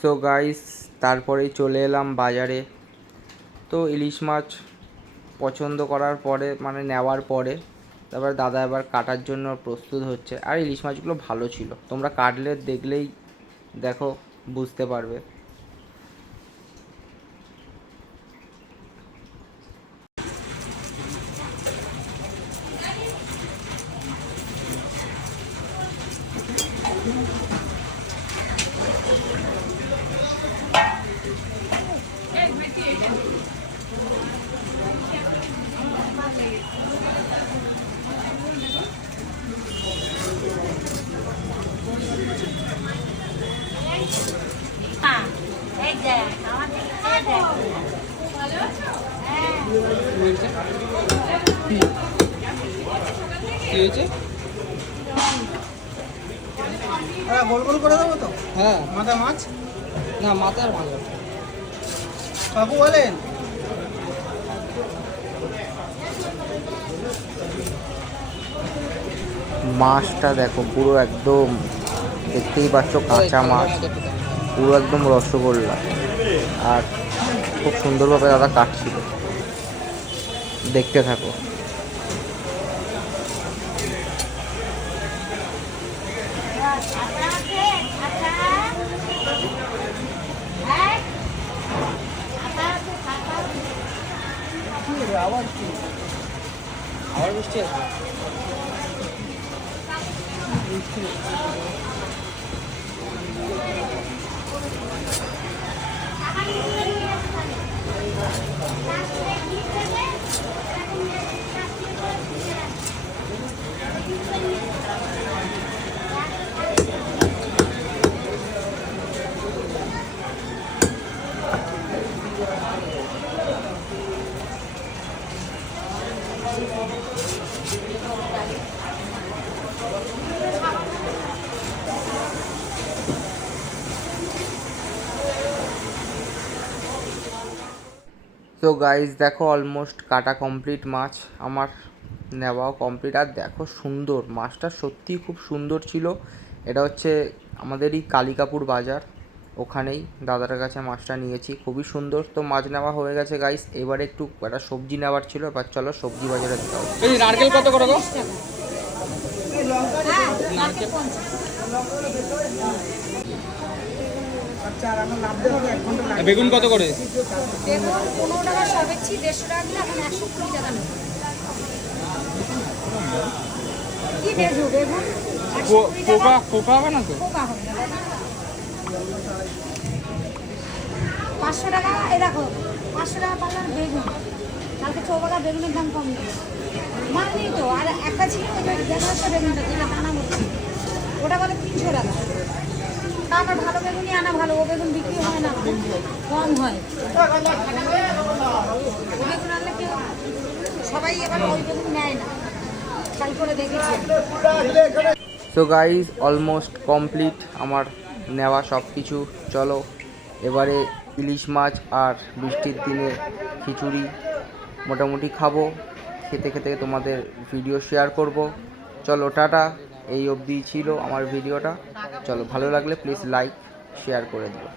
So guys তারপরেই চলে এলাম বাজারে। তো ইলিশ মাছ পছন্দ করার পরে মানে নেওয়ার পরে, তারপর দাদা এবার কাটার জন্য প্রস্তুত হচ্ছে। আর ইলিশ মাছগুলো ভালো ছিল। তোমরা কাটলে দেখলেই দেখো, বুঝতে পারবে হ্যাঁ, এই দেখ, আমার দিকে চেয়ে দেখ। কি হয়েছে হ্যাঁ গোল গোল করে দেবো তো? হ্যাঁ। মাথা মাছ? না মাথার ভালো মাছটা দেখো, পুরো একদম দেখতেই পাচ্ছ কাঁচা মাছ, পুরো একদম রসগোল্লা। আর খুব সুন্দরভাবে দাদা কাটছিল। দেখতে থাকো। আবার কি? আবার বৃষ্টি আছে তো গাইজ দেখো অলমোস্ট কাটা কমপ্লিট মাছ আমার নেওয়াও কমপ্লিট আর দেখো, সুন্দর মাছটা সত্যিই খুব সুন্দর ছিল। এটা হচ্ছে আমাদেরই কালিকাপুর বাজার। ওখানেই দাদার কাছে মাছটা নিয়েছি। খুবই সুন্দর তো মাছ নেওয়া হয়ে গেছে গাইস এবারে একটু একটা সবজি নেওয়ার ছিল এবার চলো সবজি বাজারে দিতে হবে। এই নারকেল কত করে গো? বেগুন কত করে? বেগুন পনেরো টাকা সব দেড়শো টাকা দিলে এখন একশো কুড়ি টাকা নেব। কি বেগুন? একশো পো- কুড়ি পোকা পোকা হবে না তো? পোকা হবে না। পাঁচশো টাকা, এই দেখো, পাঁচশো টাকা পাল্লার বেগুন। কালকে চৌবাগা বেগুনের দাম কম নেই মাল নেই তো, আর একটা ছিল ওই যে যাচ্ছে বেগুনটা, যেটা দানা মরছে ওটা বলে তিনশো টাকা। তা আমার ভালো বেগুনই আনা ভালো, ও বেগুন বিক্রি হয় না, কম হয়। বেগুন আনলে কেউ সবাই এবার ওই বেগুন নেয় না। খেয়াল করে দেখেছি। সো গাইজ অলমোস্ট কমপ্লিট আমার নেওয়া সব কিছু, চলো। এবারে ইলিশ মাছ আর বৃষ্টির দিনে খিচুড়ি মোটামুটি খাব। খেতে খেতে তোমাদের ভিডিও শেয়ার করব। চলো, টাটা। এই অবধি ছিল আমার ভিডিওটা চলো, ভালো লাগলে প্লিজ লাইক শেয়ার করে দিও।